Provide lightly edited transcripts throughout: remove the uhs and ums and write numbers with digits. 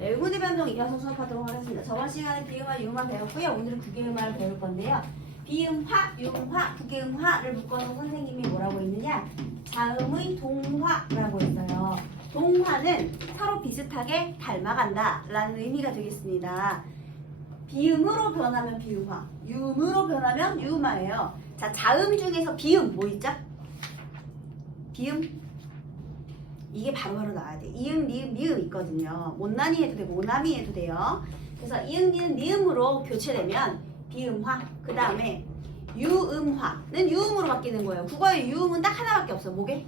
네, 의문의 변동 이어서 수업하도록 하겠습니다. 저번 시간에 비음화, 유음화 배웠고요. 오늘은 국계음화를 배울 건데요. 비음화, 유음화, 국계음화를 묶어서 선생님이 뭐라고 했느냐? 자음의 동화라고 했어요. 동화는 서로 비슷하게 닮아간다 라는 의미가 되겠습니다. 비음으로 변하면 비음화, 유음으로 변하면 유음화예요. 자, 자음 중에서 비음 뭐 있죠? 비음? 이게 바로바로 나와야 돼. 이응, 니은, 미음 있거든요. 못난이 해도 되고 오나미 해도 돼요. 그래서 이응, 니은, 미음으로 교체되면 비음화. 그 다음에 유음화는 유음으로 바뀌는 거예요. 국어의 유음은 딱 하나밖에 없어. 뭐게?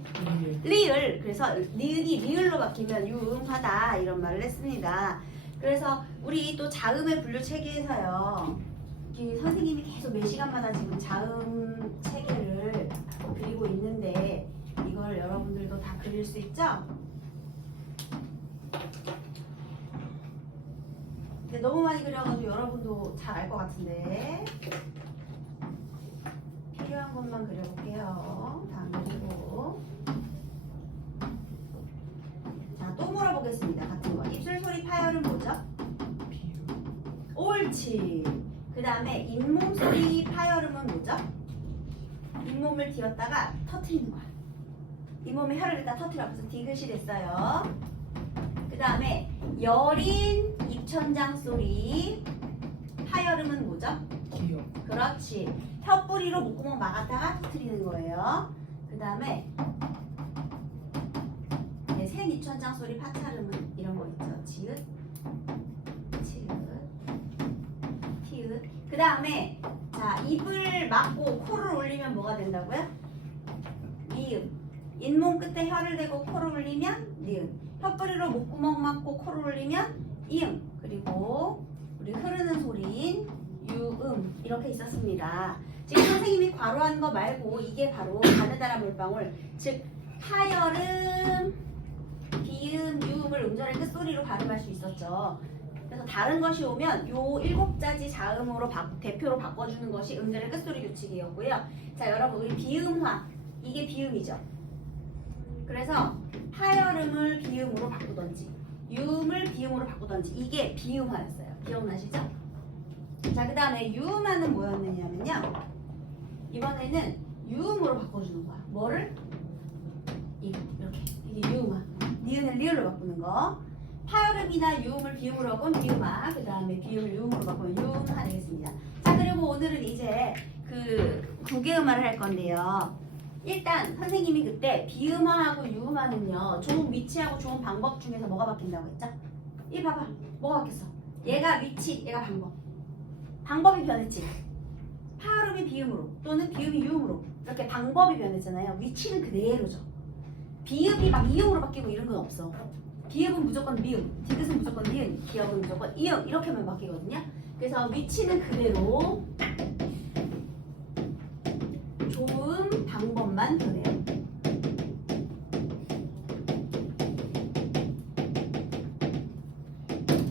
리을. 그래서 니은이 리을로 바뀌면 유음화다 이런 말을 했습니다. 그래서 우리 또 자음의 분류 체계에서요. 선생님이 계속 매 시간마다 지금 자음 체계를 그리고 있는데 이걸 여러분들도 다 그릴 수 있죠? 근데 너무 많이 그려가지고 여러분도 잘 알 것 같은데 필요한 것만 그려볼게요. 다 안 그리고. 자, 또 물어보겠습니다. 같은 거. 입술 소리 파열은 뭐죠? 옳지. 그 다음에 잇몸 소리 파열음은 뭐죠? 잇몸을 쥐었다가 터트리는 거야. 잇몸에 혀를 일단 터트려. 그래서 디귿이 됐어요. 그 다음에 여린 입천장 소리 파열음은 뭐죠? 기역. 그렇지. 혀뿌리로 목구멍 막았다가 터트리는 거예요. 그 다음에 네, 센 입천장 소리 파찰음은 이런 거 있죠. 지읒, 치읒, 티읒. 그 다음에 자, 입을 막고 코를 올리면 뭐가 된다고요? 미음. 잇몸 끝에 혀를 대고 코를 올리면 니은. 혀뿌리로 목구멍 막고 코를 올리면 이응. 그리고 우리 흐르는 소리인 유음 이렇게 있었습니다. 지금 선생님이 괄호한 거 말고 이게 바로 가느다란 물방울, 즉 파열음, 비음, 유음을 음절의 끝소리로 발음할 수 있었죠. 그래서 다른 것이 오면 요 7자지 자음으로 대표로 바꿔주는 것이 음절의 끝소리 규칙이었고요. 자, 여러분 우리 비음화, 이게 비음이죠. 그래서 파열음을 비음으로 바꾸던지 유음을 비음으로 바꾸던지 이게 비음화였어요. 기억나시죠? 자, 그 다음에 유음화는 뭐였느냐면요. 이번에는 유음으로 바꿔주는 거야. 뭐를? 이렇게. 이게 유음화. 니은을 리을로 바꾸는 거. 파열음이나 유음을 비음으로 바꾸면 비음화. 그 다음에 비음을 유음으로 바꾸면 유음화 되겠습니다. 자, 그리고 오늘은 이제 그 국계음화를 할 건데요. 일단 선생님이 그때 비음화하고 유음화는요. 좋은 위치하고 좋은 방법 중에서 뭐가 바뀐다고 했죠? 이 봐봐. 뭐가 바뀌었어? 얘가 위치, 얘가 방법. 방법이 변했지. 파열음이 비음으로 또는 비음이 유음으로 이렇게 방법이 변했잖아요. 위치는 그대로죠. 비음이 막 이음으로 바뀌고 이런 건 없어. 비음은 무조건 미음, 디귿은 무조건 니은, 기역은 무조건 이음 이렇게만 바뀌거든요. 그래서 위치는 그대로 좋은 방법만 변해요.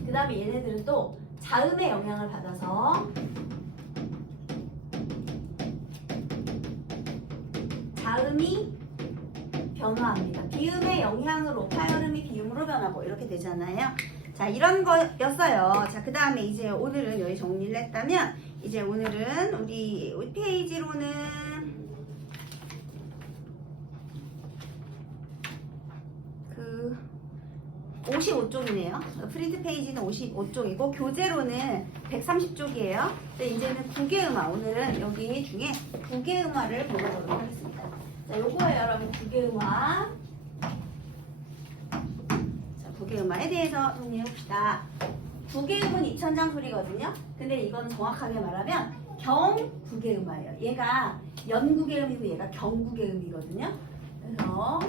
그 다음에 얘네들은 또 자음의 영향을 받아서 자음이 변화합니다. 비음의 영향으로 파열음이 비음으로 변하고 이렇게 되잖아요. 자, 이런 거였어요. 자, 그 다음에 이제 오늘은 여기 정리를 했다면 이제 오늘은 우리 페이지로는 그 55쪽이네요. 프린트 페이지는 55쪽이고 교재로는 130쪽이에요. 근데 이제는 국계음화, 오늘은 여기 중에 국계음화를 보도록 하겠습니다. 자, 요거예요, 여러분. 국계음화. 자, 국계음화에 대해서 정리해봅시다. 국계음은 입천장 소리거든요. 근데 이건 정확하게 말하면 경국계음화예요. 얘가 연국계음이고 얘가 경국계음이거든요. 그래서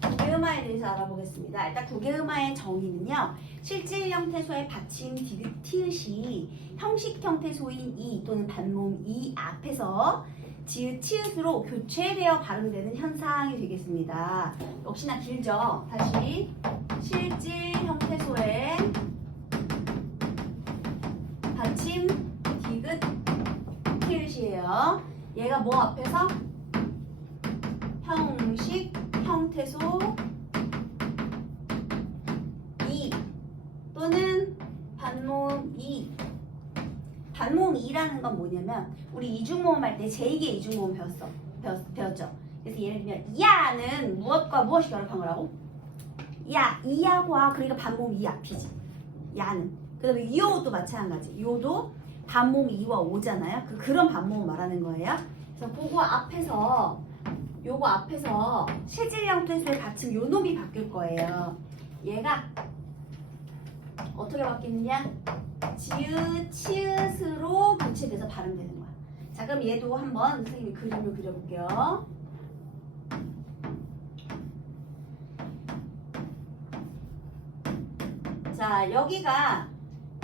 국계음화에 대해서 알아보겠습니다. 일단 국계음화의 정의는요. 실질 형태소의 받침 디귿 티읕이 형식 형태소인 이 또는 반모음 이 앞에서 지읒 치읒으로 교체되어 발음되는 현상이 되겠습니다. 역시나 길죠. 다시 실질 형태소의 받침 디귿 티읕이에요. 얘가 뭐 앞에서? 형식 형태소 반모음 2. 반모음 2라는 건 뭐냐면 우리 이중모음 할 때 제2의 이중모음 배웠죠. 그래서 예를 들면 야는 무엇과 무엇이 결합한 거라고? 야, 이하고 아, 그러니까 반모음 2 앞이지. 야는. 그 다음에 요도 마찬가지. 요도 반모음 2와 5잖아요. 그런 반모음 말하는 거예요. 그래서 요거 앞에서 실질형 뜻을 받침 요 놈이 바뀔 거예요. 얘가 어떻게 바뀌느냐? 지읒, 치읓으로 교체돼서 발음되는 거야. 자, 그럼 얘도 한번 선생님이 그림을 그려볼게요. 자, 여기가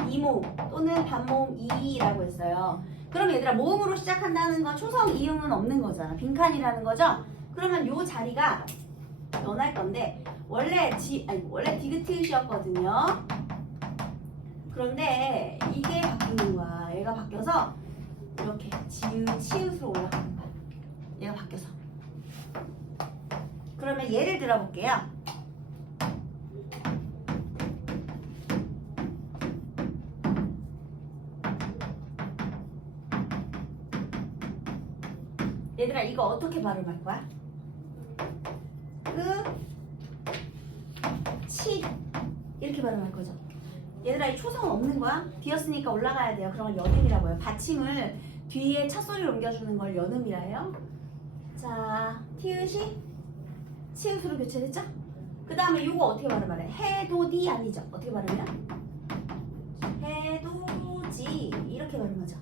이모음 또는 반모음 2라고 했어요. 그럼 얘들아, 모음으로 시작한다는 건 초성 이음은 없는 거잖아. 빈칸이라는 거죠? 그러면 요 자리가 변할 건데 원래 디귿티읕이었거든요. 그런데 이게 바뀌는 거야. 얘가 바뀌어서 이렇게 지읒, 치읓으로 올라가는 거야. 얘가 바뀌어서. 그러면 예를 들어 볼게요. 얘들아, 이거 어떻게 발음할 거야? 치 이렇게 발음할 거죠. 얘들아, 이 초성은 없는 거야? 뒤였으니까 올라가야 돼요. 그런 걸 연음이라고 해요. 받침을 뒤에 첫 소리를 옮겨주는 걸 연음이라 해요. 자, 티읕이 치읓으로 교체됐죠? 그 다음에 이거 어떻게 발음하래? 해도디 아니죠? 어떻게 발음해요? 해도지 이렇게 발음하죠.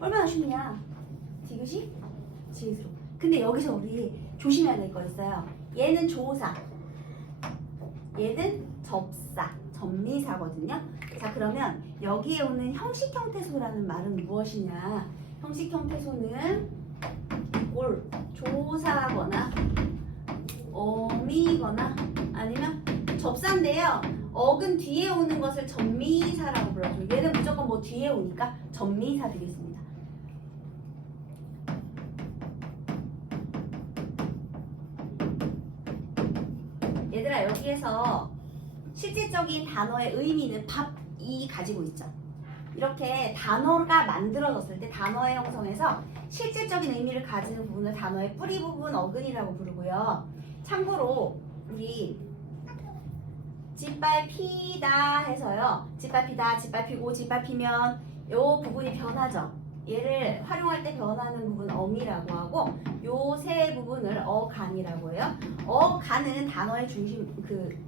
얼마나 쉽냐? 디귿이 지읒으로. 근데 여기서 우리 조심해야 될 거 있어요. 얘는 조사, 얘는 접사, 접미사거든요. 자, 그러면 여기에 오는 형식형태소라는 말은 무엇이냐? 형식형태소는 올 조사거나 어미거나 아니면 접사인데요. 어근 뒤에 오는 것을 접미사라고 불러요. 얘는 무조건 뭐 뒤에 오니까 접미사 되겠습니다. 얘들아, 여기에서 실질적인 단어의 의미는 밥이 가지고 있죠. 이렇게 단어가 만들어졌을 때 단어의 형성에서 실질적인 의미를 가지는 부분을 단어의 뿌리 부분 어근이라고 부르고요. 참고로 우리 짓발 피다 해서요. 짓발 피다, 짓발 피고, 짓발 피면 요 부분이 변하죠. 얘를 활용할 때 변하는 부분 어미라고 하고 요 세 부분을 어간이라고 해요. 어간은 단어의 중심,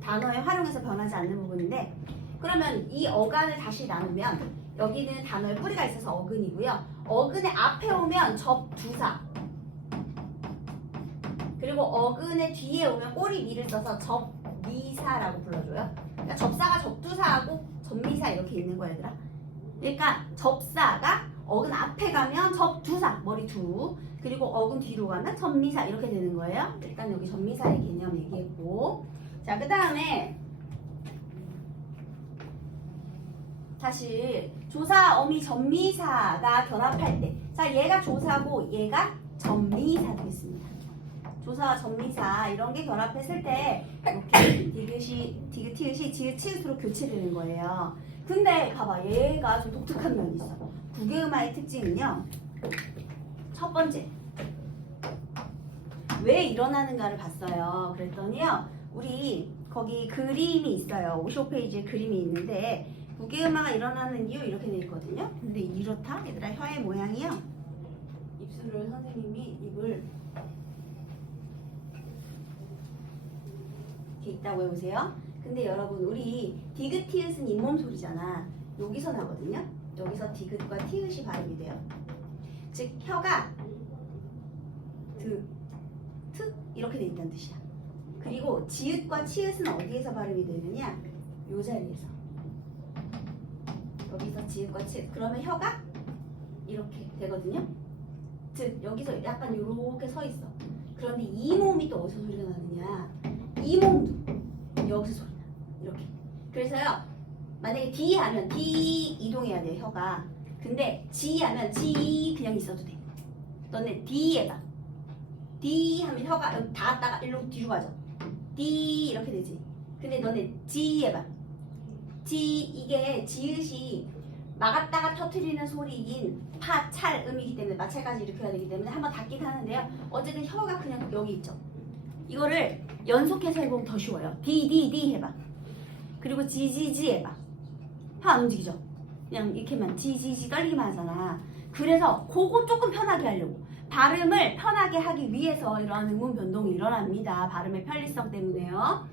단어의 활용에서 변하지 않는 부분인데, 그러면 이 어간을 다시 나누면 여기는 단어의 뿌리가 있어서 어근이고요. 어근의 앞에 오면 접두사, 그리고 어근의 뒤에 오면 꼬리 미를 써서 접미사라고 불러줘요. 그러니까 접사가 접두사하고 접미사 이렇게 있는 거야, 얘들아. 그러니까 접사가 어근 앞에 가면 접두사, 머리 두, 그리고 어근 뒤로 가면 접미사 이렇게 되는 거예요. 일단 여기 접미사의 개념 얘기했고, 자, 그 다음에 다시 조사, 어미, 접미사가 결합할 때, 자, 얘가 조사고 얘가 접미사 되겠습니다. 조사와 접미사 이런 게 결합했을 때 이렇게 디귿, 티읕이 지읒, 치읓으로 교체되는 거예요. 근데 봐봐, 얘가 좀 독특한 면이 있어. 국외음화의 특징은요, 첫 번째, 왜 일어나는가를 봤어요. 그랬더니요, 우리 거기 그림이 있어요. 55페이지에 그림이 있는데 국외음화가 일어나는 이유 이렇게 돼 있거든요. 근데 이렇다, 얘들아, 혀의 모양이요, 입술을 선생님이 입을 이렇게 있다고 해보세요. 근데 여러분, 우리 디귿, 티읕은 잇몸 소리잖아. 여기서 나거든요. 여기서 디귿과 티읕이 발음이 돼요. 즉 혀가 트 이렇게 돼 있다는 뜻이야. 그리고 지읒과 치읒은 어디에서 발음이 되느냐? 요 자리에서. 여기서 지읒과 치읒. 그러면 혀가 이렇게 되거든요. 즉 여기서 약간 이렇게 서 있어. 그런데 이 몸이 또 어디서 소리가 나느냐? 이 몸도 여기서 소리 나. 이렇게. 그래서요, 만약에 D 하면 D 이동해야 돼, 혀가. 근데 G 하면 G 그냥 있어도 돼. 너네 D 해봐. D 하면 혀가 여기 닿았다가 일로 뒤로 가죠. D 이렇게 되지. 근데 너네 G 해봐. 이게 지읒이 막았다가 터트리는 소리인 파, 찰, 음이기 때문에 마찰까지 이렇게 해야 되기 때문에 한번 닫긴 하는데요. 어쨌든 혀가 그냥 여기 있죠. 이거를 연속해서 해보면 더 쉬워요. D 해봐. 그리고 G 해봐. 혀 안 움직이죠? 그냥 이렇게만 G 떨리기만 하잖아. 그래서 그거 조금 편하게 하려고. 발음을 편하게 하기 위해서 이러한 음운 변동이 일어납니다. 발음의 편리성 때문에요.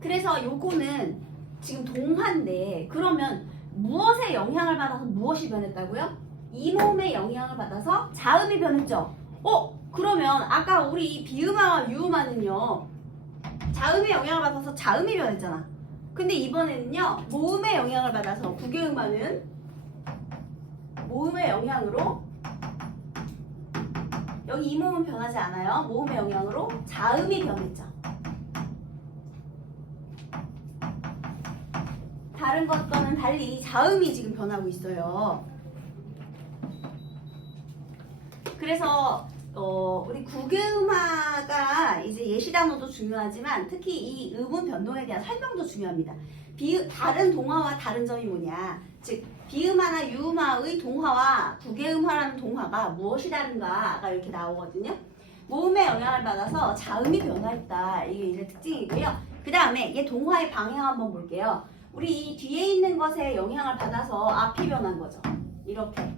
그래서 요거는 지금 동화인데 그러면 무엇의 영향을 받아서 무엇이 변했다고요? 이 몸의 영향을 받아서 자음이 변했죠? 그러면 아까 우리 비음화와 유음화는요 자음의 영향을 받아서 자음이 변했잖아. 근데 이번에는요 모음의 영향을 받아서 구개음화는 모음의 영향으로 여기 이 몸은 변하지 않아요. 모음의 영향으로 자음이 변했죠. 다른 것과는 달리 자음이 지금 변하고 있어요. 그래서 우리 구개음화가 이제 예시 단어도 중요하지만 특히 이 음운 변동에 대한 설명도 중요합니다. 다른 동화와 다른 점이 뭐냐? 즉 비음화나 유음화의 동화와 구개음화라는 동화가 무엇이 다른가가 이렇게 나오거든요. 모음의 영향을 받아서 자음이 변화했다. 이게 이제 특징이고요. 그 다음에 얘 동화의 방향 한번 볼게요. 우리 이 뒤에 있는 것에 영향을 받아서 앞이 변한 거죠. 이렇게.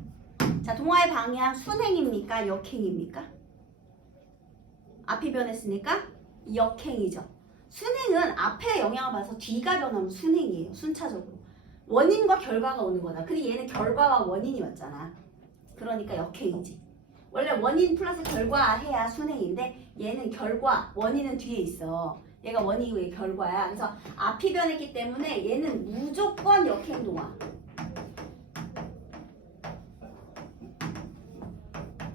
자, 동화의 방향 순행입니까? 역행입니까? 앞이 변했으니까 역행이죠. 순행은 앞에 영향을 받아서 뒤가 변하면 순행이에요. 순차적으로. 원인과 결과가 오는 거다. 근데 얘는 결과와 원인이 왔잖아. 그러니까 역행이지. 원래 원인 플러스 결과 해야 순행인데 얘는 결과, 원인은 뒤에 있어. 얘가 원인이고 얘 결과야. 그래서 앞이 변했기 때문에 얘는 무조건 역행동화.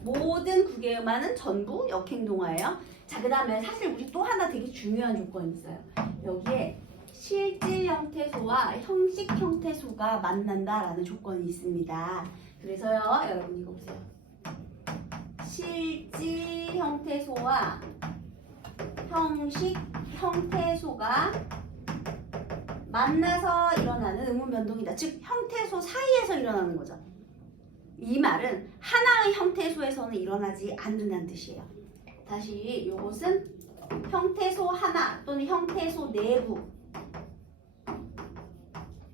모든 구개음화는 전부 역행동화예요. 자, 그 다음에 사실 우리 또 하나 되게 중요한 조건이 있어요. 여기에 실질 형태소와 형식 형태소가 만난다라는 조건이 있습니다. 그래서요, 여러분 이거 보세요. 실질 형태소와 형식 형태소가 만나서 일어나는 음운 변동이다. 즉 형태소 사이에서 일어나는 거죠. 이 말은 하나의 형태소에서는 일어나지 않는다는 뜻이에요. 다시 이것은 형태소 하나 또는 형태소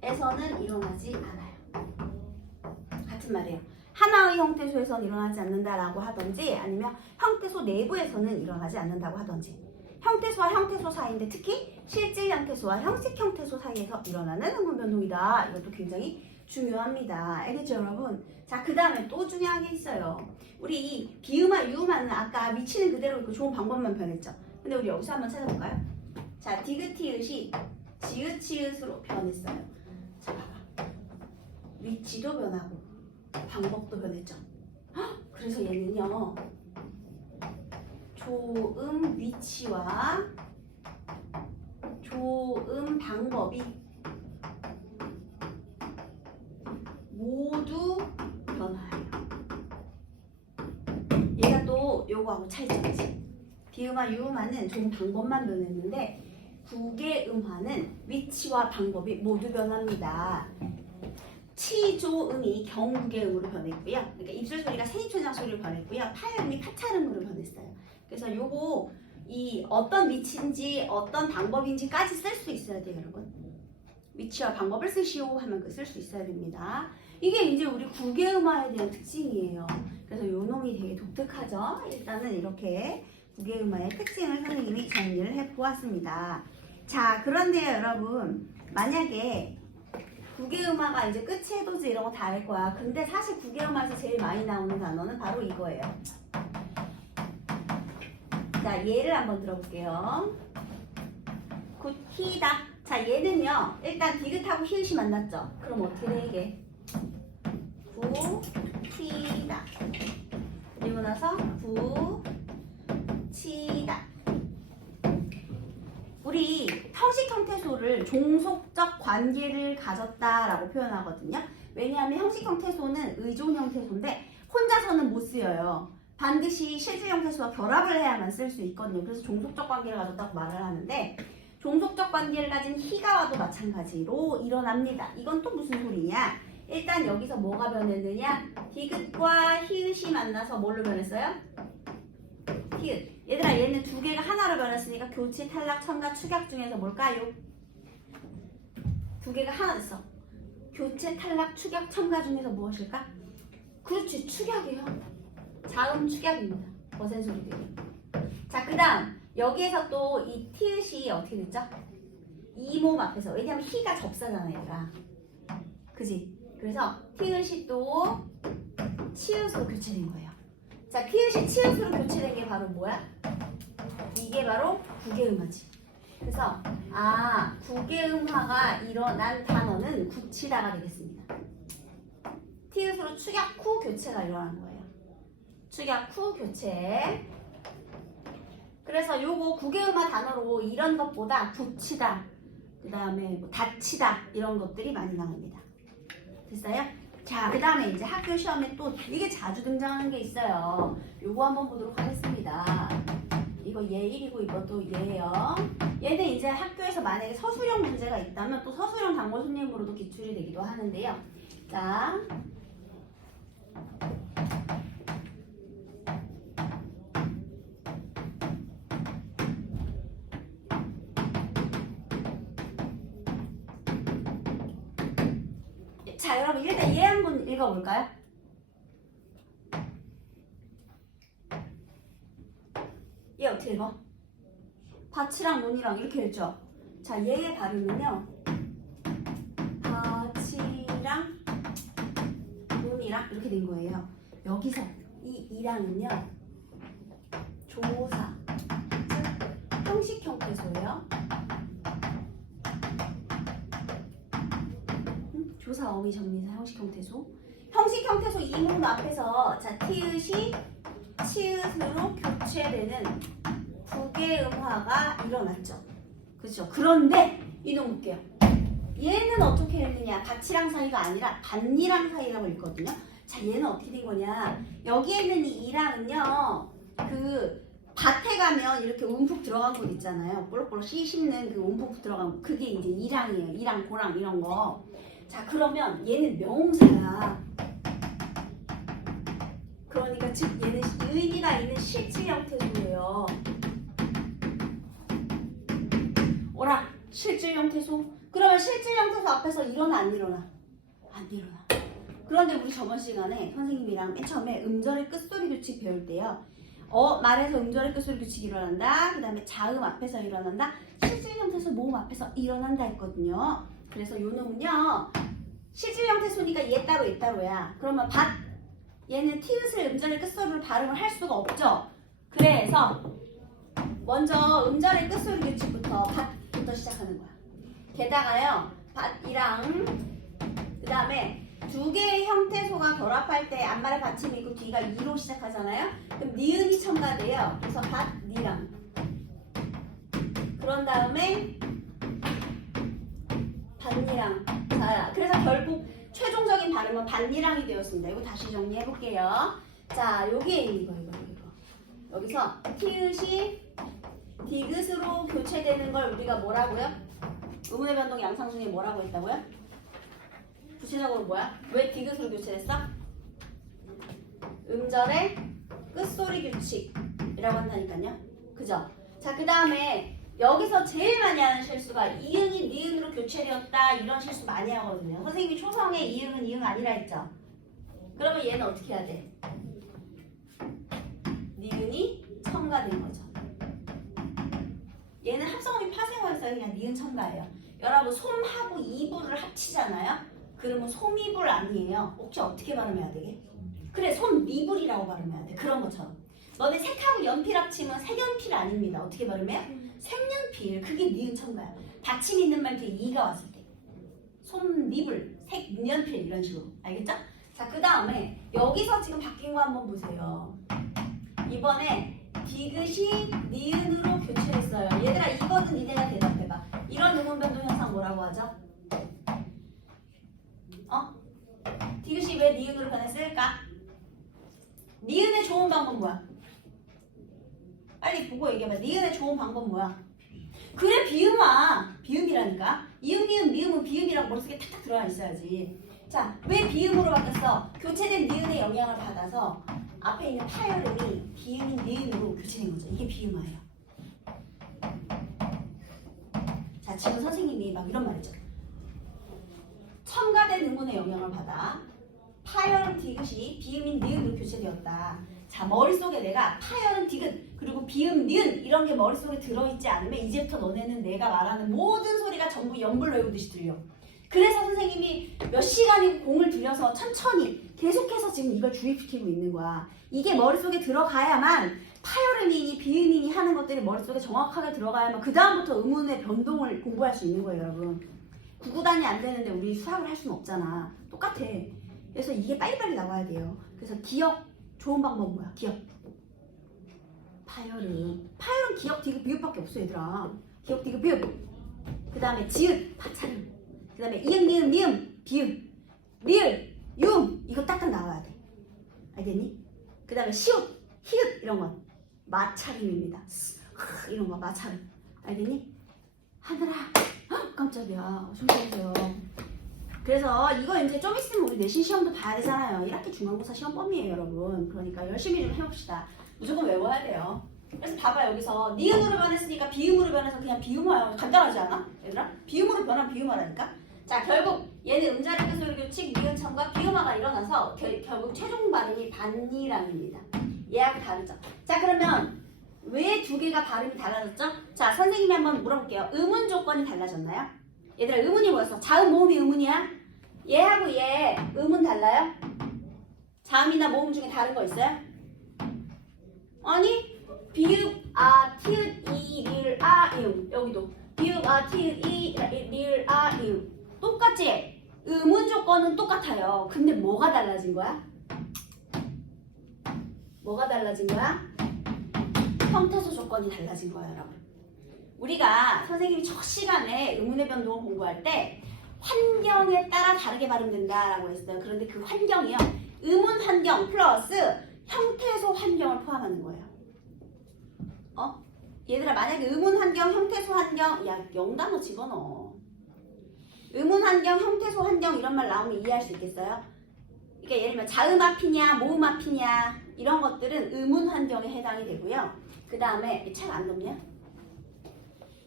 내부에서는 일어나지 않아요. 같은 말이에요. 하나의 형태소에서는 일어나지 않는다라고 하든지 아니면 형태소 내부에서는 일어나지 않는다고 하든지 형태소와 형태소 사이인데 특히 실질 형태소와 형식 형태소 사이에서 일어나는 음운 변동이다. 이것도 굉장히 중요합니다. 알겠죠, 여러분? 자, 그 다음에 또 중요한 게 있어요. 우리 이 비음화, 유음화는 아까 위치는 그대로 있고 좋은 방법만 변했죠. 근데 우리 여기서 한번 찾아볼까요? 자, 디귿티읕이 지읒치읒으로 변했어요. 자, 봐봐. 위치도 변하고 방법도 변했죠. 헉, 그래서 얘는요. 조음 위치와 조음 방법이 모두 변화해요. 얘가 또 요거하고 차이점이지. 비음화, 유음화는 좀 방법만 변했는데 구개음화는 위치와 방법이 모두 변합니다. 치조음이 경구개음으로 변했고요. 그러니까 입술 소리가 세입천장 소리로 변했고요. 타음이 타찰음으로 변했어요. 그래서 요거 이 어떤 위치인지 어떤 방법인지까지 쓸 수 있어야 돼요, 여러분. 위치와 방법을 쓰시오 하면 그 쓸 수 있어야 됩니다. 이게 이제 우리 구개음화에 대한 특징이에요. 그래서 요 놈이 되게 독특하죠. 일단은 이렇게 구개음화의 특징을 선생님이 정리를 해보았습니다. 자, 그런데요, 여러분. 만약에 구개음화가 이제 끝이 해돋이 이런 거 다 할 거야. 근데 사실 구개음화에서 제일 많이 나오는 단어는 바로 이거예요. 자, 얘를 한번 들어볼게요. 굿히다. 자, 얘는요. 일단 디귿하고 히읗이 만났죠. 그럼 어떻게 돼 이게? 굿히다. 그리고 나서 굿치다. 우리 형식 형태소를 종속적 관계를 가졌다라고 표현하거든요. 왜냐하면 형식 형태소는 의존 형태소인데 혼자서는 못 쓰여요. 반드시 실질 형태소와 결합을 해야만 쓸 수 있거든요. 그래서 종속적 관계를 가졌다고 말을 하는데 종속적 관계를 가진 희가와도 마찬가지로 일어납니다. 이건 또 무슨 소리냐? 일단 여기서 뭐가 변했느냐? 디귿과 히읗이 만나서 뭘로 변했어요? 히읗. 얘들아 얘는 두 개가 하나로 변했으니까 교치, 탈락, 첨가, 축약 중에서 뭘까요? 두 개가 하나 됐어. 교체, 탈락, 축약, 첨가 중에서 무엇일까? 그렇지, 축약이에요. 자음 축약입니다. 거센 소리들이. 자, 그 다음 여기에서 또 이 티읕이 어떻게 됐죠? 이몸 앞에서. 왜냐면 희가 접사잖아 얘들아. 그지? 그래서 티읕이 또 치읓으로 교체된 거예요. 자, 티읕이 치읓으로 교체된 게 바로 뭐야? 이게 바로 구개음화지. 그래서 구개음화가 일어난 단어는 굳히다가 되겠습니다. 티읕으로 축약 후 교체가 일어난 거예요. 축약 후 교체. 그래서 요거 구개음화 단어로 이런 것보다 굳히다, 그 다음에 뭐 닫히다 이런 것들이 많이 나옵니다. 됐어요? 자, 그 다음에 이제 학교 시험에 또 되게 자주 등장하는 게 있어요. 요거 한번 보도록 하겠습니다. 이거 예1이고 이것도 예예요. 얘는 이제 학교에서 만약에 서술형 문제가 있다면 또 서술형 단골 손님으로도 기출이 되기도 하는데요. 자, 여러분 일단 얘 한번 읽어볼까요? 얘 어떻게 읽어? 밭이랑 논이랑 이렇게 읽죠? 자, 얘의 발음은요. 밭이랑 논이랑 이렇게 된 거예요. 여기서 이 이랑은요. 조사, 즉 형식 형태소예요. 조사, 어미, 전미사, 형식 형태소. 형식 형태소 이문 앞에서 자 티읕이 치읓으로 교체되는 구개음화가 일어났죠. 그렇죠? 그런데 이놈 볼게요. 얘는 어떻게 했느냐? 밭이랑 사이가 아니라 밭이랑 사이라고 읽거든요. 자, 얘는 어떻게 된 거냐? 여기에 있는 이 이랑은요. 그 밭에 가면 이렇게 움푹 들어간 곳 있잖아요. 볼록볼록 씨 씹는 그 움푹 들어간 곳. 그게 이제 이랑이에요. 이랑, 고랑 이런 거. 자, 그러면 얘는 명사야. 그러니까 즉 얘는 의미가 있는 실질 형태소예요. 오라, 실질 형태소. 그러면 실질 형태소 앞에서 일어나 안 일어나? 안 일어나. 그런데 우리 저번 시간에 선생님이랑 맨 처음에 음절의 끝소리 규칙 배울 때요. 말에서 음절의 끝소리 규칙이 일어난다. 그 다음에 자음 앞에서 일어난다. 실질 형태소 모음 앞에서 일어난다 했거든요. 그래서 요 놈은요. 실질 형태소니까 얘 따로 얘 따로야. 그러면 밭. 얘는 티읕을 음절의 끝소리로 발음을 할 수가 없죠. 그래서 먼저 음절의 끝소리 규칙부터 밭부터 시작하는 거야. 게다가요. 밭이랑 그 다음에 두 개의 형태소가 결합할 때 앞말에 받침이 있고 뒤가 이로 시작하잖아요. 그럼 니은이 첨가돼요. 그래서 밭, 니랑. 그런 다음에 밭니랑. 자, 그래서 결국 최종적인 발음은 밭니랑이 되었습니다. 이거 다시 정리해 볼게요. 자, 여기에 이거. 여기서 티읕이 디귿으로 교체되는 걸 우리가 뭐라고요? 의문의 변동 양상 중에 뭐라고 했다고요? 구체적으로 뭐야? 왜 디귿으로 교체됐어? 음절의 끝소리 규칙이라고 한다니까요. 그죠? 자, 그 다음에 여기서 제일 많이 하는 실수가 이응이 니은으로 교체되었다. 이런 실수 많이 하거든요. 선생님이 초성에 이응은 이응 아니라 했죠? 그러면 얘는 어떻게 해야 돼? 니은이 첨가된 거죠. 얘는 합성어미 파생어였어요. 그냥 니은 첨가예요. 여러분 솜하고 이불을 합치잖아요. 그러면 솜이불 아니에요. 혹시 어떻게 발음해야 되게? 그래, 솜이불이라고 발음해야 돼. 그런 것처럼. 너네 색하고 연필 합치면 색연필 아닙니다. 어떻게 발음해요? 색연필. 그게 니은 첨가야. 받침 있는 말 뒤에 이가 왔을 때. 솜이불, 색연필 이런 식으로. 알겠죠? 자, 그 다음에 여기서 지금 바뀐 거 한번 보세요. 이번에 디귿이 니은으로 교체했어요. 얘들아 이거는 니네가 대답해봐. 이런 음운 변동 현상 뭐라고 하죠? 디귿이 왜 니은으로 변했을까? 니은의 좋은 방법 뭐야? 빨리 보고 얘기해봐. 니은의 좋은 방법 뭐야? 그래 비음아. 비음이라니까. 이음 미음 미음은 비음이라고 머릿속에 탁탁 들어가 있어야지. 자, 왜 비음으로 바뀌었어? 교체된 니은의 영향을 받아서 앞에 있는 파열음이 비음인 니은으로 교체된 거죠. 이게 비음화예요. 자, 지금 선생님이 막 이런 말이죠. 첨가된 음운의 영향을 받아 파열음 디귿이 비음인 니은으로 교체되었다. 자, 머릿속에 내가 파열음 디귿 그리고 비음 니은 이런 게 머릿속에 들어있지 않으면 이제부터 너네는 내가 말하는 모든 소리가 전부 연불 외우듯이 들려. 그래서 선생님이 몇 시간이고 공을 들여서 천천히 계속해서 지금 이걸 주입시키고 있는 거야. 이게 머릿속에 들어가야만 파열음이니 비음이니 하는 것들이 머릿속에 정확하게 들어가야만 그 다음부터 음운의 변동을 공부할 수 있는 거예요, 여러분. 구구단이 안 되는데 우리 수학을 할 수는 없잖아. 똑같아. 그래서 이게 빨리빨리 나와야 돼요. 그래서 기억 좋은 방법 뭐야? 기억. 파열음. 파열음 기억 디귿 비읍밖에 없어 얘들아. 기억 디귿 비읍. 그 다음에 지읒 파차름. 그 다음에 이응 니은 미음 비음. 리을 유음 이거 딱딱 나와야 돼. 알겠니? 그 다음에 시옷 히읗 이런 건 마차림입니다. 이런 거 마차림. 알겠니? 하늘아. 헉, 깜짝이야. 숨겨주세요. 그래서 이거 이제 좀 있으면 우리 내신 시험도 봐야 되잖아요. 1학기 중간고사 시험범위에요, 여러분. 그러니까 열심히 좀 해봅시다. 무조건 외워야 돼요. 그래서 봐봐, 여기서 니은으로 변했으니까 비음으로 변해서 그냥 비음화요. 간단하지 않아? 얘들아? 비음으로 변한 비음화라니까? 자, 결국 얘는 음자리 끝소리 교칙 니은 첨가 비음화가 일어나서 결국 최종 발음이 반니랑입니다. 얘하고 다르죠? 자, 그러면 왜 두 개가 발음이 달라졌죠? 자, 선생님이 한번 물어볼게요. 음운 조건이 달라졌나요? 얘들아, 음운이 뭐였어? 자음, 모음이 음운이야? 얘하고 얘 음운 달라요? 자음이나 모음 중에 다른 거 있어요? 아니, 비읍, 아, 티읕, 이, 릴, 아, 이음. 여기도 비읍, 아, 티읕, 이, 릴, 아, 이음. 똑같지? 음운 조건은 똑같아요. 근데 뭐가 달라진 거야? 뭐가 달라진 거야? 형태소 조건이 달라진 거예요, 여러분. 우리가 선생님이 첫 시간에 음운의 변동을 공부할 때 환경에 따라 다르게 발음된다라고 했어요. 그런데 그 환경이요. 음운 환경 플러스 형태소 환경을 포함하는 거예요. 얘들아, 만약에 음운 환경, 형태소 환경, 야, 영단어 집어넣어. 음운 환경, 형태소 환경 이런 말 나오면 이해할 수 있겠어요? 그러니까 예를 들면 자음 앞이냐, 모음 앞이냐 이런 것들은 음운 환경에 해당이 되고요. 그 다음에 책 안 덮냐?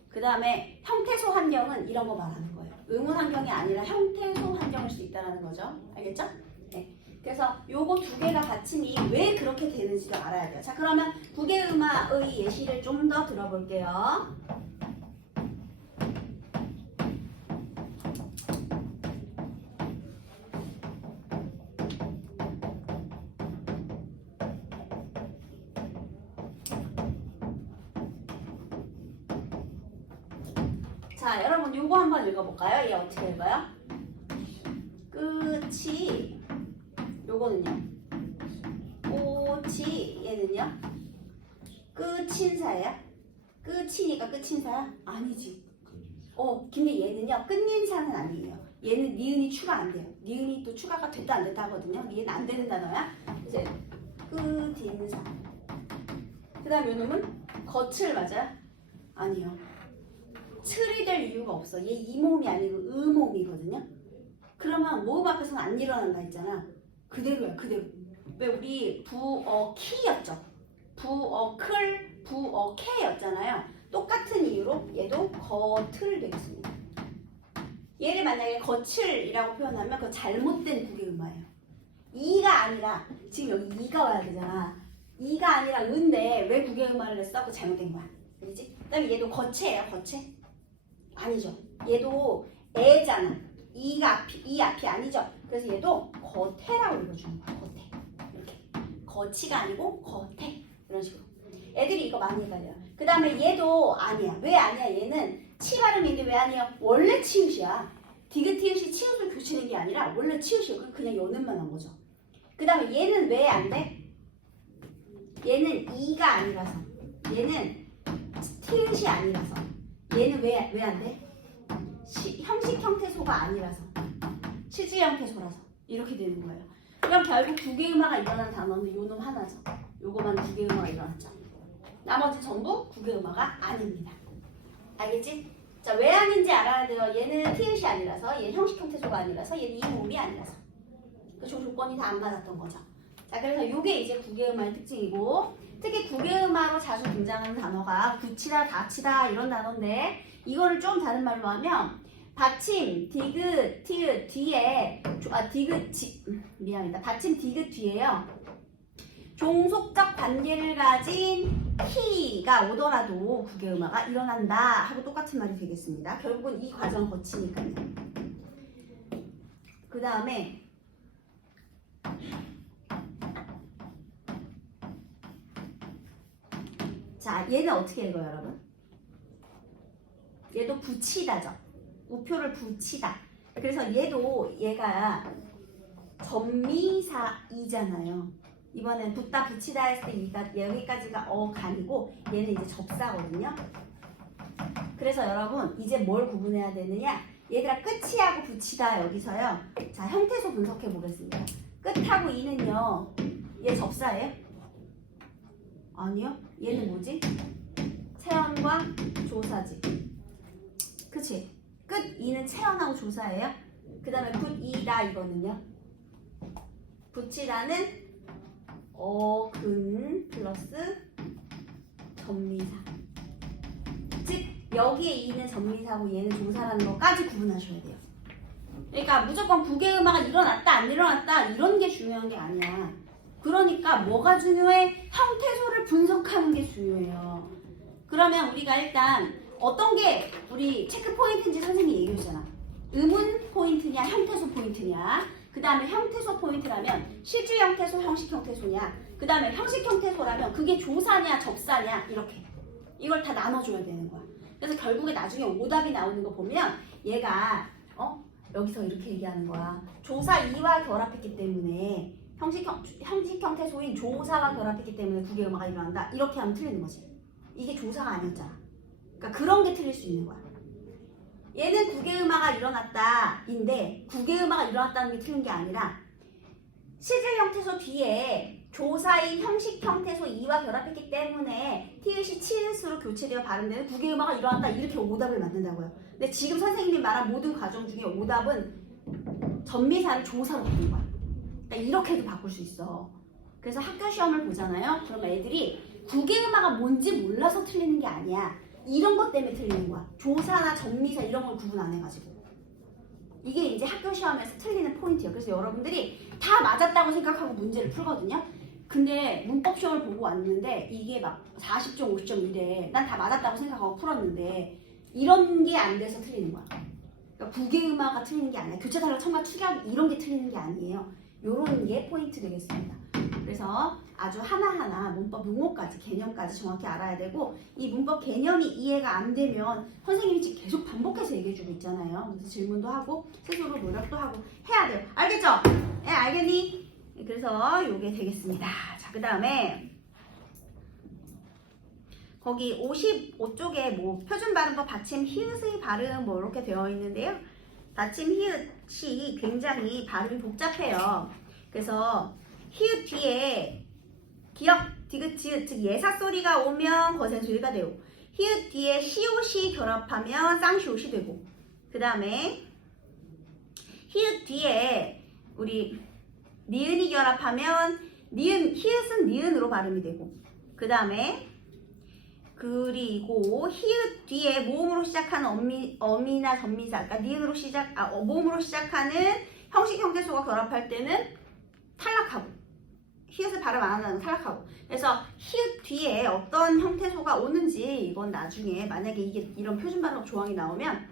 그 다음에 형태소 환경은 이런 거 말하는 거예요. 음운 환경이 아니라 형태소 환경일 수 있다는 거죠. 알겠죠? 네. 그래서 요거 두 개가 받침이 왜 그렇게 되는지도 알아야 돼요. 자, 그러면 국외음화의 예시를 좀 더 들어볼게요. 자, 여러분 요거 한번 읽어볼까요? 얘 어떻게 읽어요? 끝이 요거는요. 꽃이 얘는요. 끝인사예요? 끝이니까 끝인사야? 아니지. 근데 얘는요. 끝인사는 아니에요. 얘는 니은이 추가 안 돼요. 니은이 또 추가가 됐다 안 됐다 하거든요. 니은 안 되는 단어야. 이제 끝인사. 그 다음 요 놈은 거칠 맞아요? 아니요. 틀이 될 이유가 없어. 얘 이모음이 아니고 음모음이거든요. 그러면 모음 앞에서는 안 일어난다 했잖아. 그대로야, 그대로. 왜 우리 부어키였죠? 부어클, 부어케였잖아요. 똑같은 이유로 얘도 거틀 되겠습니다. 얘를 만약에 거칠이라고 표현하면 그거 잘못된 국외음화예요. 이가 아니라 지금 여기 이가 와야 되잖아. 이가 아니라 은데 왜 국외음화를 했어? 그거 잘못된 거야. 그렇지? 그 다음에 얘도 거체예요, 거체? 아니죠. 얘도 애잖아. 이 앞이 아니죠. 그래서 얘도 거태라고 읽어주는 거야. 거태. 이렇게. 거치가 아니고 거태. 이런 식으로. 애들이 이거 많이 헷갈려요. 그 다음에 얘도 아니야. 왜 아니야? 얘는 치 발음인데 왜 아니야? 원래 치읓이야. 디귿티읒이 치읓을 교체된 게 아니라 원래 치읓이야. 그냥 요는만 한 거죠. 그 다음에 얘는 왜 안 돼? 얘는 이가 아니라서. 얘는 티읒이 아니라서. 얘는 왜 안 돼? 형식 형태소가 아니라서. 시즈 형태소라서. 이렇게 되는 거예요. 그럼 결국 국외음화가 일어난 단어는 요 놈 하나죠. 요거만 국외음화가 일어났죠. 나머지 전부 국외음화가 아닙니다. 알겠지? 자, 왜 아닌지 알아야 돼요. 얘는 티읕이 아니라서, 얘는 형식 형태소가 아니라서, 얘는 이모음이 아니라서. 그 조건이 다 안 맞았던 거죠. 자, 그래서 요게 이제 국외음화의 특징이고, 특히 국외음화로 자주 등장하는 단어가 붙이다, 닫히다 이런 단어인데, 이거를 좀 다른 말로 하면 받침 디귿 티읕 뒤에 미안합니다. 받침 디귿 뒤에요. 종속적 관계를 가진 키가 오더라도 국외음화가 일어난다 하고 똑같은 말이 되겠습니다. 결국은 이 과정을 거치니까요. 그 다음에 자, 얘는 어떻게 읽어요, 여러분? 얘도 붙이다죠. 우표를 붙이다. 그래서 얘가 전미사이잖아요. 이번엔 붙다 붙이다 했을 때 여기까지가 어간이고 얘는 이제 접사거든요. 그래서 여러분 이제 뭘 구분해야 되느냐? 얘들아 끝이하고 붙이다 여기서요. 자, 형태소 분석해 보겠습니다. 끝하고 이는요. 얘 접사예요? 아니요. 얘는 뭐지? 체언과 조사지. 그치? 끝 이는 체언하고 조사예요. 그 다음에 붙이다 이거는요. 붙이다는 어근 플러스 전미사. 즉 여기에 이는 전미사고 얘는 조사라는 것까지 구분하셔야 돼요. 그러니까 무조건 국외음화가 일어났다 안 일어났다 이런 게 중요한 게 아니야. 그러니까 뭐가 중요해? 형태소를 분석하는 게 중요해요. 그러면 우리가 일단 어떤 게 우리 체크 포인트인지 선생님이 얘기해 주잖아. 음운 포인트냐 형태소 포인트냐. 그 다음에 형태소 포인트라면 실주 형태소 형식 형태소냐. 그 다음에 형식 형태소라면 그게 조사냐 접사냐 이렇게. 이걸 다 나눠줘야 되는 거야. 그래서 결국에 나중에 오답이 나오는 거 보면 얘가 여기서 이렇게 얘기하는 거야. 조사 2와 결합했기 때문에 형식 형태소인 조사와 결합했기 때문에 국외음화가 일어난다. 이렇게 하면 틀리는 거지. 이게 조사가 아니었잖아. 그러니까 그런 게 틀릴 수 있는 거야. 얘는 국외음화가 일어났다인데 국외음화가 일어났다는 게 틀린 게 아니라 실질 형태소 뒤에 조사인 형식 형태소 2와 결합했기 때문에 티읕이 치읕으로 교체되어 발음되는 국외음화가 일어났다 이렇게 오답을 만든다고요. 근데 지금 선생님이 말한 모든 과정 중에 오답은 전미사를 조사로 바꾼 거야. 그러니까 이렇게도 바꿀 수 있어. 그래서 학교 시험을 보잖아요. 그러면 애들이 국외음화가 뭔지 몰라서 틀리는 게 아니야. 이런 것 때문에 틀리는 거야. 조사나 전미사 이런 걸 구분 안 해가지고. 이게 이제 학교 시험에서 틀리는 포인트예요. 그래서 여러분들이 다 맞았다고 생각하고 문제를 풀거든요. 근데 문법 시험을 보고 왔는데 이게 막 40점, 50점 이래. 난 다 맞았다고 생각하고 풀었는데 이런 게 안 돼서 틀리는 거야. 그러니까 국외음화가 틀리는 게 아니야. 교차단락, 첨가, 축약 이런 게 틀리는 게 아니에요. 요런 게 포인트 되겠습니다. 그래서 아주 하나하나 문법 용어까지 개념까지 정확히 알아야 되고 이 문법 개념이 이해가 안 되면 선생님이 지금 계속 반복해서 얘기해주고 있잖아요. 그래서 질문도 하고 스스로 노력도 하고 해야 돼요. 알겠죠? 네, 알겠니? 그래서 요게 되겠습니다. 자, 그 다음에 거기 55쪽에 뭐 표준 발음법 받침 히읗의 발음 뭐 이렇게 되어 있는데요. 받침 히읗이 굉장히 발음이 복잡해요. 그래서 히읗 뒤에 기역, 디귿, 지읒, 즉 예사 소리가 오면 거센 소리가 되고 히읗 뒤에 시옷이 결합하면 쌍시옷이 되고 그 다음에 히읗 뒤에 우리 니은이 결합하면 히읗은 니은으로 발음이 되고 그 다음에 그리고 히읗 뒤에 모음으로 시작하는 어미나 전미사 그러니까 니은으로 모음으로 시작하는 형식 형태소가 결합할 때는 탈락하고 히읗을 발음 안 하는 탈락하고 그래서 히읗 뒤에 어떤 형태소가 오는지 이건 나중에 만약에 이게 이런 표준 발음 조항이 나오면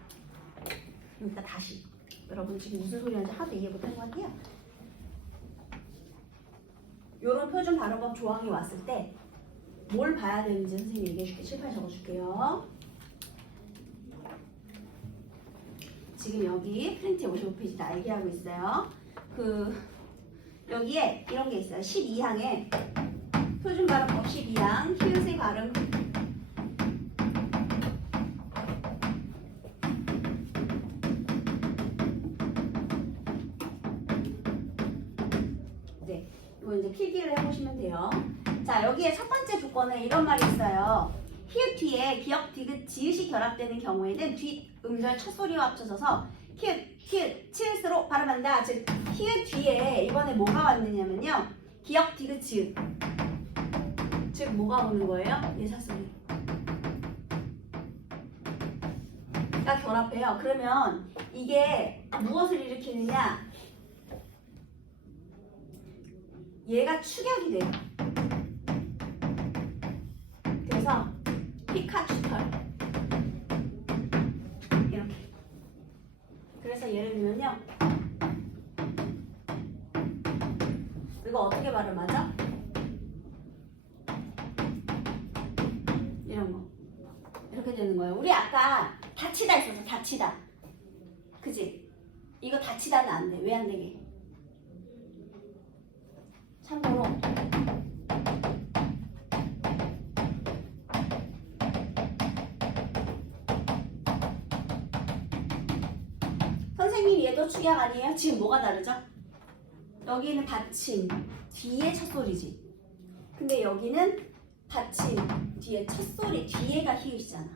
일단 다시 여러분 지금 무슨 소리 하는지 하나도 이해 못한 것 같아요. 이런 표준 발음법 조항이 왔을 때 뭘 봐야 되는지 선생님이 얘기해줄게. 칠판에 적어줄게요. 지금 여기 프린트에 55페이지 다 얘기하고 있어요. 여기에 이런 게 있어요. 12항에 표준 발음법 12항 히읗의 발음 네, 이거 이제 필기를 해보시면 돼요. 자, 여기에 첫 번째 조건에 이런 말이 있어요. 히읗 뒤에 기역, 디귿, 지읒이 결합되는 경우에는 뒷 음절 첫 소리와 합쳐져서 히읗, 히읗, 치읓으로 발음한다. 즉 히읗 뒤에 이번에 뭐가 왔느냐면요. 기역, 디귿, 지읒. 즉 뭐가 오는 거예요? 예사소리. 가 결합해요. 그러면 이게 무엇을 일으키느냐? 얘가 축약이 돼요. 그래서 피카츄털 이렇게. 그래서 예를 들면요. 이거 어떻게 발음하죠? 이런 거. 이렇게 되는 거예요. 우리 아까 다치다 있었어. 다치다. 그지? 이거 다치다는 안 돼. 왜 안 되게? 참고로 선생님 얘도 축약 아니에요? 지금 뭐가 다르죠? 여기는 받침 뒤에 첫 소리지. 근데 여기는 받침 뒤에 첫 소리 뒤에가 히읗이잖아.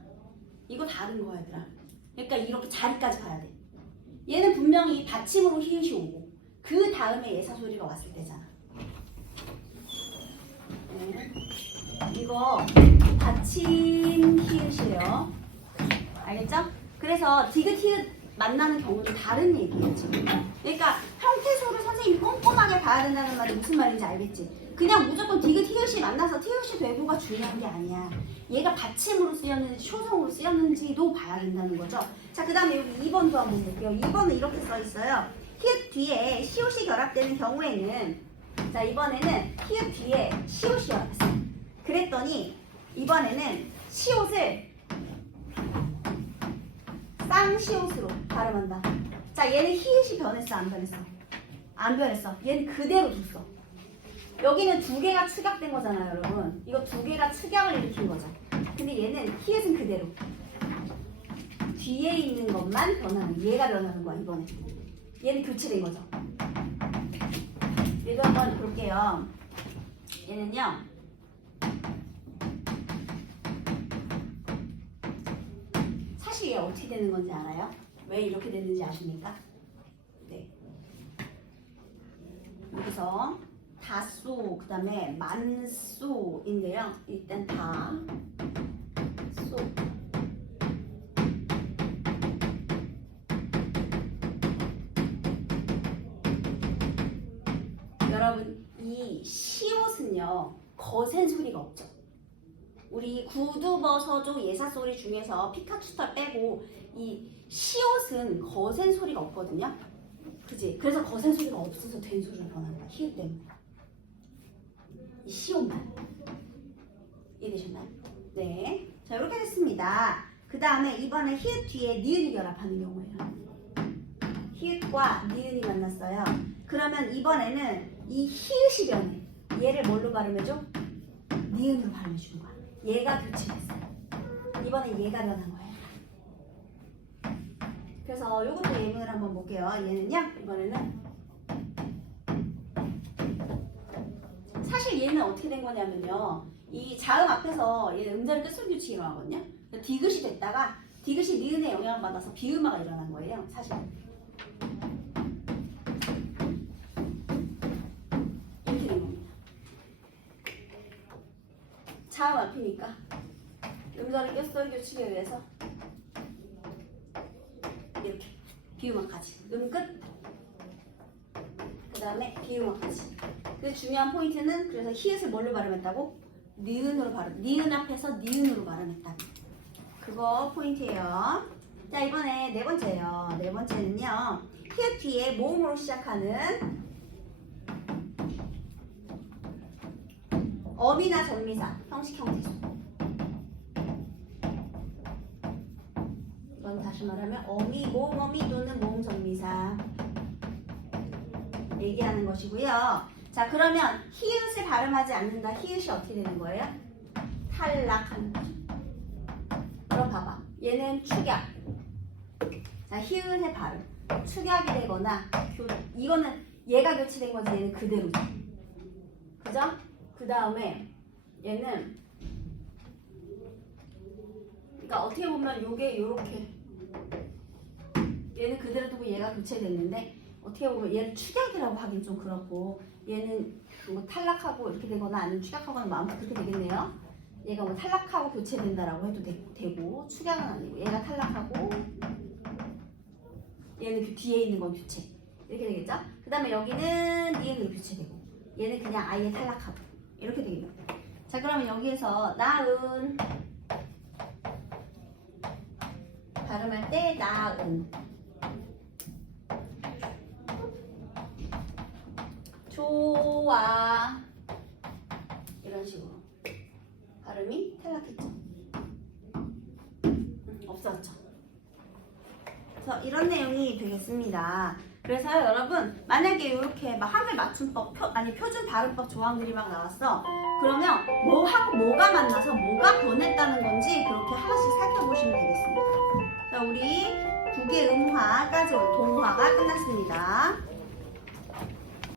이거 다른 거야 얘들아. 그러니까 이렇게 자리까지 가야 돼. 얘는 분명히 받침으로 히읗이 오고 그 다음에 예사소리가 왔을 때잖아. 네. 이거 받침 히읗이에요. 알겠죠? 그래서 디귿 히읗 만나는 경우는 다른 얘기예요 지금. 그러니까 형태소를 선생님이 꼼꼼하게 봐야 된다는 말이 무슨 말인지 알겠지? 그냥 무조건 디귿 히읗이 만나서 티읗이 되고가 중요한 게 아니야. 얘가 받침으로 쓰였는지 효성으로 쓰였는지도 봐야 된다는 거죠. 자, 그 다음에 여기 2번도 한번 볼게요. 2번은 이렇게 써 있어요. 히읗 뒤에 시옷이 결합되는 경우에는, 자, 이번에는 히읗 뒤에 시옷이 결합했어요. 그랬더니 이번에는 시옷을 쌍시옷으로 발음한다. 자, 얘는 히읗이 변했어, 안 변했어? 안 변했어. 얘는 그대로 뒀어. 여기는 두 개가 축약된 거잖아요, 여러분. 이거 두 개가 축약을 일으킨 거죠. 근데 얘는 히읗은 그대로. 뒤에 있는 것만 변하는, 얘가 변하는 거야, 이번에. 얘는 교체된 거죠. 얘도 한번 볼게요. 얘는요. 사실 얘 어떻게 되는 건지 알아요? 왜 이렇게 됐는지 아십니까? 네. 여기서 다소, 그 다음에 만소인데요. 일단 다, 소. 여러분, 이 시옷은요, 거센 소리가 없죠. 우리 구두버서조 예사소리 중에서 피카츄털 빼고 이 시옷은 거센 소리가 없거든요. 그지? 그래서 거센 소리가 없어서 된 소리로 변하는 거야. 히읗 때문에. 이 시옷만. 이해되셨나요? 네. 자, 이렇게 됐습니다. 그 다음에 이번에 히읗 뒤에 니은이 결합하는 경우예요. 히읗과 니은이 만났어요. 그러면 이번에는 이 히읗이 변해. 얘를 뭘로 발음해줘? 니은으로 발음해주는 거야. 얘가 교체됐어요. 이번에 얘가 변한 거예요. 그래서 이것도 예문을 한번 볼게요. 얘는요, 이번에는 사실 얘는 어떻게 된 거냐면요, 이 자음 앞에서 얘는 음절의 끝소리 규칙이 일어나거든요. 디귿이 됐다가 디귿이 니은의 영향을 받아서 비음화가 일어난 거예요. 사실 이렇게 된 겁니다. 자음 앞이니까 음절의 끝소리 규칙에 의해서 이렇게 비음화까지, 끝. 그 다음에 비음화까지. 그 중요한 포인트는 그래서 히읗을 뭘로 발음했다고? 니은으로 발음. 니은 앞에서 니은으로 발음했다. 그거 포인트예요. 자, 이번에 네 번째요. 네 번째는요. 히읗 뒤에 모음으로 시작하는 어미나 전미사, 형식 형태소. 이건 다시 말하면 어미, 모음 어미 또는 모음 전미사 얘기하는 것이고요. 자, 그러면 히읗을 발음하지 않는다. 히읗이 어떻게 되는 거예요? 탈락하는 거죠. 그럼 봐봐. 얘는 축약. 자, 히읗의 발음. 축약이 되거나 이거는 얘가 교체된 거지. 얘는 그대로죠. 그죠? 그 다음에 얘는 그러니까 어떻게 보면 요게 요렇게 얘는 그대로 두고 얘가 교체됐는데 어떻게 보면 얘를 축약이라고 하긴 좀 그렇고 얘는 뭐 탈락하고 이렇게 되거나 아니면 축약하거나 뭐 아무튼 그렇게 되겠네요. 얘가 뭐 탈락하고 교체된다라고 해도 되고 축약은 아니고 얘가 탈락하고 얘는 그 뒤에 있는 건 교체 이렇게 되겠죠? 그 다음에 여기는 니은으로 교체되고 얘는 그냥 아예 탈락하고 이렇게 되겠네요. 자 그러면 여기에서 나은 발음할 때 나은 좋아 이런 식으로 발음이 탈락했죠. 없어졌죠. 그래서 이런 내용이 되겠습니다. 그래서 여러분 만약에 이렇게 막 한글 맞춤법 표준 발음법 조항들이 막 나왔어. 그러면 뭐하고 뭐가 만나서 뭐가 변했다는 건지 그렇게 하나씩 살펴보시면 되겠습니다. 자 우리 국의 음화까지 동화가 끝났습니다.